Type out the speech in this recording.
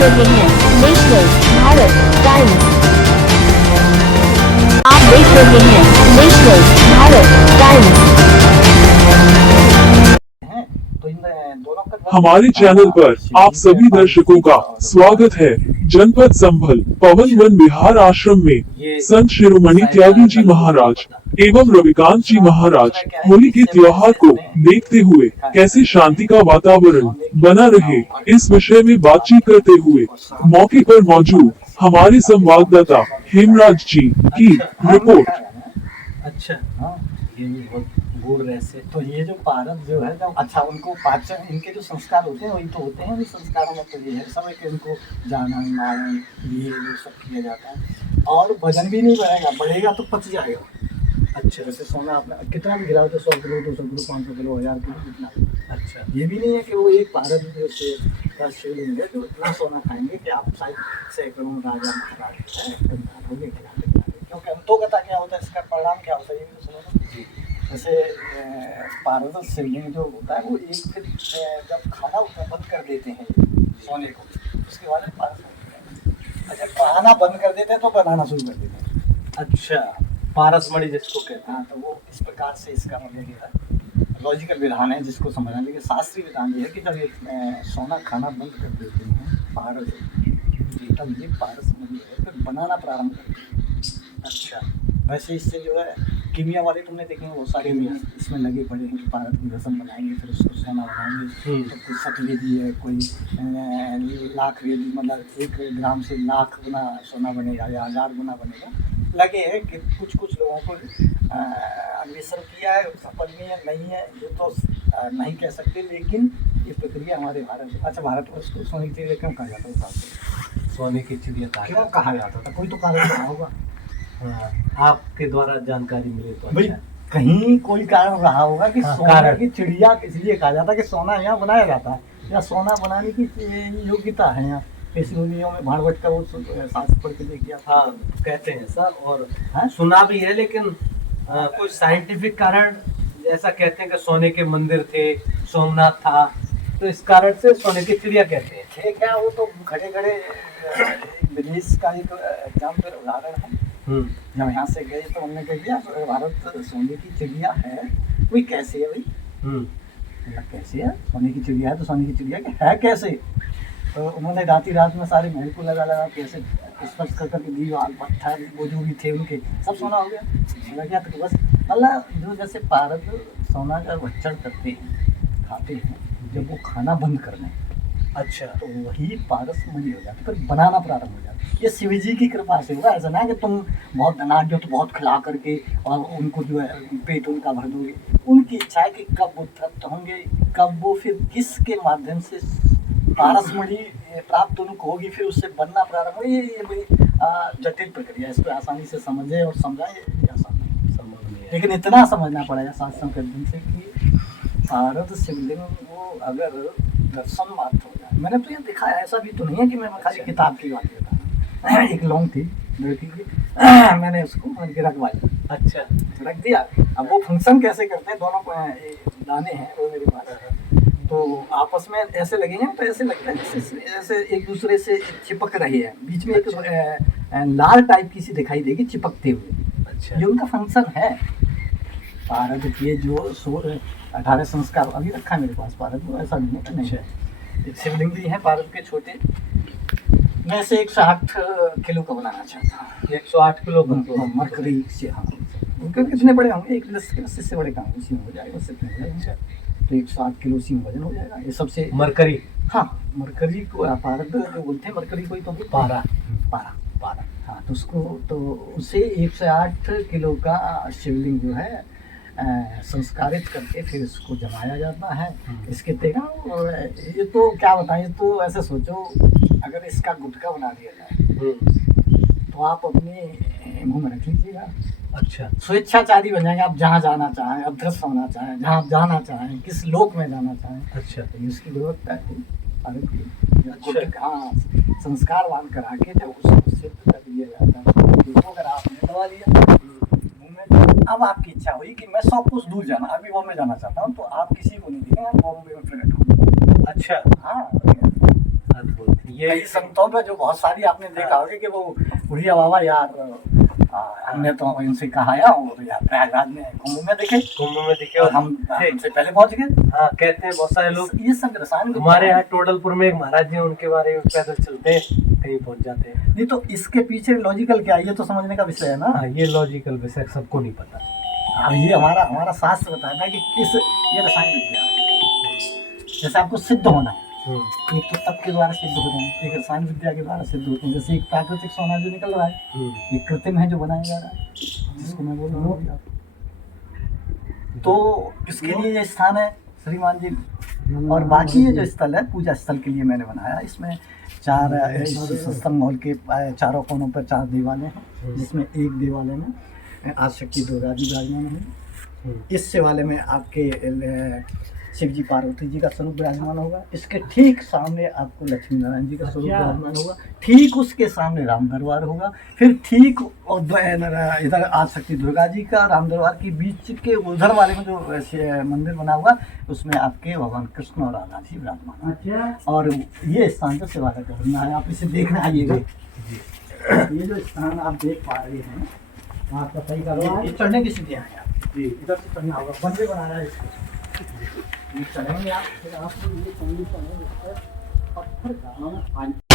रहे हैं national Bharat times. आप देख रहे हैं नेशनल भारत टाइम्स। तो इन दोनों का हमारे चैनल पर आप सभी दर्शकों का स्वागत है। जनपद संभल पवन वन विहार आश्रम में संत शिरोमणि त्यागी जी महाराज एवं रविकांत जी महाराज होली के त्योहार को देखते हुए कैसे शांति का वातावरण बना रहे, इस विषय में बातचीत करते हुए मौके पर मौजूद हमारे संवाददाता हेमराज जी की रिपोर्ट। अच्छा, हाँ, ये भी बहुत गुड़ रहे। तो ये जो पारद जो है जब अच्छा उनको पाचन इनके जो संस्कार होते हैं वही तो होते हैं। संस्कारों में तो ये है समय के उनको जाना मारना ये सब किया जाता है और वजन भी नहीं बढ़ेगा, बढ़ेगा तो पच जाएगा। अच्छा, जैसे सोना आपने कितना भी गिरा तो 100 किलो 200 किलो 500 किलो 1000 किलो कितना। अच्छा, ये भी नहीं है कि वो एक पारद का शिवलिंग है तो इतना सोना खाएंगे कि आप शायद सैकड़ों राजा महाराज होंगे क्योंकि अंतोगता क्या होता है, इसका परिणाम क्या होता है ये भी तो सुनो। जैसे पारद शिवलिंग जो होता है वो एक फिर जब खाना बंद कर देते हैं सोने को, उसके बाद पारद अच्छा खाना बंद कर देते हैं तो बनाना शुरू कर देते हैं। अच्छा, पारसमणि जिसको कहते हैं, तो वो इस प्रकार से इसका मतलब ये है लॉजिकल विधान है जिसको समझना। लेकिन शास्त्रीय विधान ये है कि जब ये सोना खाना बंद कर देते हैं पारद तब ये पारसमणि है फिर बनाना प्रारंभ करते हैं। अच्छा, वैसे इससे जो है कीमिया वाले तुमने देखे हैं वो सारे इसमें लगे पड़े हैं कि पारद की रसम बनाएंगे फिर उसको सोना बनाएंगे। तो कोई सतवेदी है, कोई लाख वेदी, मतलब 1 ग्राम से लाख गुना सोना बनेगा या 1000 गुना बनेगा। लगे है कि कुछ लोगों को अन्वेषण किया है, सफल भी है नहीं है ये तो नहीं कह सकते। लेकिन ये प्रक्रिया हमारे भारत अच्छा भारतवर्ष को सोने की चिड़िया क्यों कहा जाता है? सोने की चिड़िया क्यों कहा जाता था? कोई तो कारण रहा होगा। हाँ, आपके द्वारा जानकारी मिले तो अच्छा। कहीं कोई कारण रहा होगा कि सोने की चिड़िया इसलिए कहा जाता है कि सोना यहाँ बनाया जाता है या सोना बनाने की योग्यता है यहाँ। इस दुनिया में भाणवट का वो शास्त्र पढ़ के देखिए। हाँ, कहते हैं सर और सुना भी है लेकिन कुछ साइंटिफिक कारण जैसा कहते हैं कि सोने के मंदिर थे, सोमनाथ था, तो इस कारण से सोने की चिड़िया कहते हैं। ठीक है, वो तो घड़े घड़े विदेश का एक एग्जाम्पल उदाहरण है। जब यहाँ से गए तो हमने कह दिया भारत सोने की चिड़िया है। वही कैसे है भाई? कैसे है सोने की चिड़िया है तो सोने की चिड़िया है कैसे? तो उन्होंने रात में सारे महल को लगा कैसे स्पर्श कर करके दीवार पत्थर वो जो भी थे उनके सब सोना हो गया। तो बस मतलब जो जैसे पारद सोना का भक्षण करते हैं खाते हैं जब वो खाना बंद कर लें, अच्छा तो वही पारसमणि हो जाता है, फिर बनाना प्रारंभ हो जाता है। ये शिव जी की कृपा से होगा। ऐसा ना कि तुम बहुत धनाढ्य हो तो बहुत खिला करके और उनको जो है पेट उनका भर दोगे। उनकी इच्छा है कि कब वो तृप्त होंगे, कब वो फिर किसके माध्यम से पारसमणि प्राप्त उनको होगी, फिर उससे बनना प्रारंभ हो। ये बड़ी जटिल प्रक्रिया, इसको आसानी से समझे और समझाए आसान नहीं, लेकिन इतना समझना पड़ेगा शास्त्रों के दिन से कि पारद शिवलिंग वो अगर दर्शन मात्र हो जाए। मैंने तो ये देखा है, ऐसा भी तो नहीं है कि मैं खाली किताब की बात करता हूँ। एक लॉन्ग थी लड़की की, मैंने उसको रखवाई। अच्छा, रख दिया। अब वो फंक्शन कैसे करते हैं, दोनों दाने हैं वो मेरे पास, तो आपस में ऐसे लगेंगे तो ऐसे लगता है जैसे एक दूसरे से चिपक रहे हैं। बीच में एक लाल टाइप की सी दिखाई देगी चिपकते हुए। अच्छा, ये उनका फंक्शन है। पारद के जो 18 संस्कार अभी रखा है मेरे पास पारद को, ऐसा नहीं है। अच्छा, एक शिवलिंग भी है पारद के छोटे। मैं से 108 किलो का बनाना चाहता हूँ। 108 किलो मरकरी से। हाँ, उनके कितने बड़े होंगे? 1 किलो से बड़े काम उसी में हो जाएगा, उससे तो 108 किलो उसी में वजन हो जाएगा। ये सबसे मरकरी, हाँ मरकरी को पारद जो बोलते हैं, मरकरी को ही तो पारा। हाँ, तो उसको तो उसे 108 किलो का शिवलिंग जो है संस्कारित करके फिर इसको जमाया जाता है। इसके तेगा और ये तो क्या बताएं, तो ऐसे सोचो अगर इसका गुटका बना दिया जाए तो आप अपने मुंह में रख लीजिएगा। अच्छा, स्वेच्छाचारी बन जाएंगे। आप जहाँ जाना चाहें, अदृश्य होना चाहें, जहाँ जाना चाहें, किस लोक में जाना चाहें। अच्छा, तो इसकी गुणवत्ता है हाँ, संस्कारवान करा के जब उसको सिद्ध कर दिया जाता है तो अगर आपने दबा दिया मुंह में, अब आपकी इच्छा हुई कि मैं 100 कोस दूर जाना, अभी बॉम्बे जाना चाहता हूँ, तो आप किसी को नहीं देंगे, बॉम्बे में प्रकट होंगे। अच्छा, हाँ अद्भुत। ये कई संतों में जो बहुत सारी आपने देखा होगा कि वो बुढ़िया बाबा यार हमने तो इनसे कहा है और यार प्रयागराज में कुंभ में देखे कुंभ में दिखे और हम हमसे पहले पहुंच गए। हाँ, कहते हैं बहुत सारे लोग। ये सब रसायन हमारे यहाँ टोडलपुर में एक महाराज जी हैं, उनके बारे में पैदल चलते हैं, कहीं पहुंच जाते हैं। नहीं तो इसके पीछे लॉजिकल क्या है, ये तो समझने का विषय है ना। हाँ, ये लॉजिकल विषय सबको नहीं पता। अब ये हमारा शास्त्र बताता है कि किस ये रसायन विद्या है। जैसे आपको सिद्ध होना है, एक तो तप के द्वारा सिद्ध होते हैं, एक रसायन विद्या के द्वारा सिद्ध होते हैं। जैसे एक प्राकृतिक सोना जो निकल रहा है, एक कृत्रिम है जो बनाया जा रहा है, जिसको मैं बोल रहा हूँ। तो इसके लिए ये स्थान है श्रीमान जी। और बाकी ये जो स्थल है पूजा स्थल के लिए मैंने बनाया, इसमें चार इस सत्संग हॉल के चारों कोनों पर 4 देवालय हैं, जिसमें एक देवालय में आदिशक्ति दुर्गा जी विराजमान है। इस शिवालय में आपके शिव जी पार्वती जी का स्वरूप विराजमान होगा। इसके ठीक सामने आपको लक्ष्मी नारायण जी का स्वरूप विराजमान होगा। ठीक उसके सामने राम दरबार होगा। फिर ठीक इधर आदिशक्ति दुर्गा जी का राम दरबार के बीच के उधर वाले में जो मंदिर बना हुआ, उसमें आपके भगवान कृष्ण और राधा जी विराजमान है। और ये स्थान तो शिवालय का बनना है, आप इसे देखने आइएगा। ये जो स्थान आप देख पा रहे हैं, आपका सही करो, ये चढ़ने की सीढ़ियाँ हैं जी, इधर से चढ़ना होगा, बंदे बनाया है इसको। ये चढ़ेंगे आप, फिर आपको ये चढ़ने पत्थर का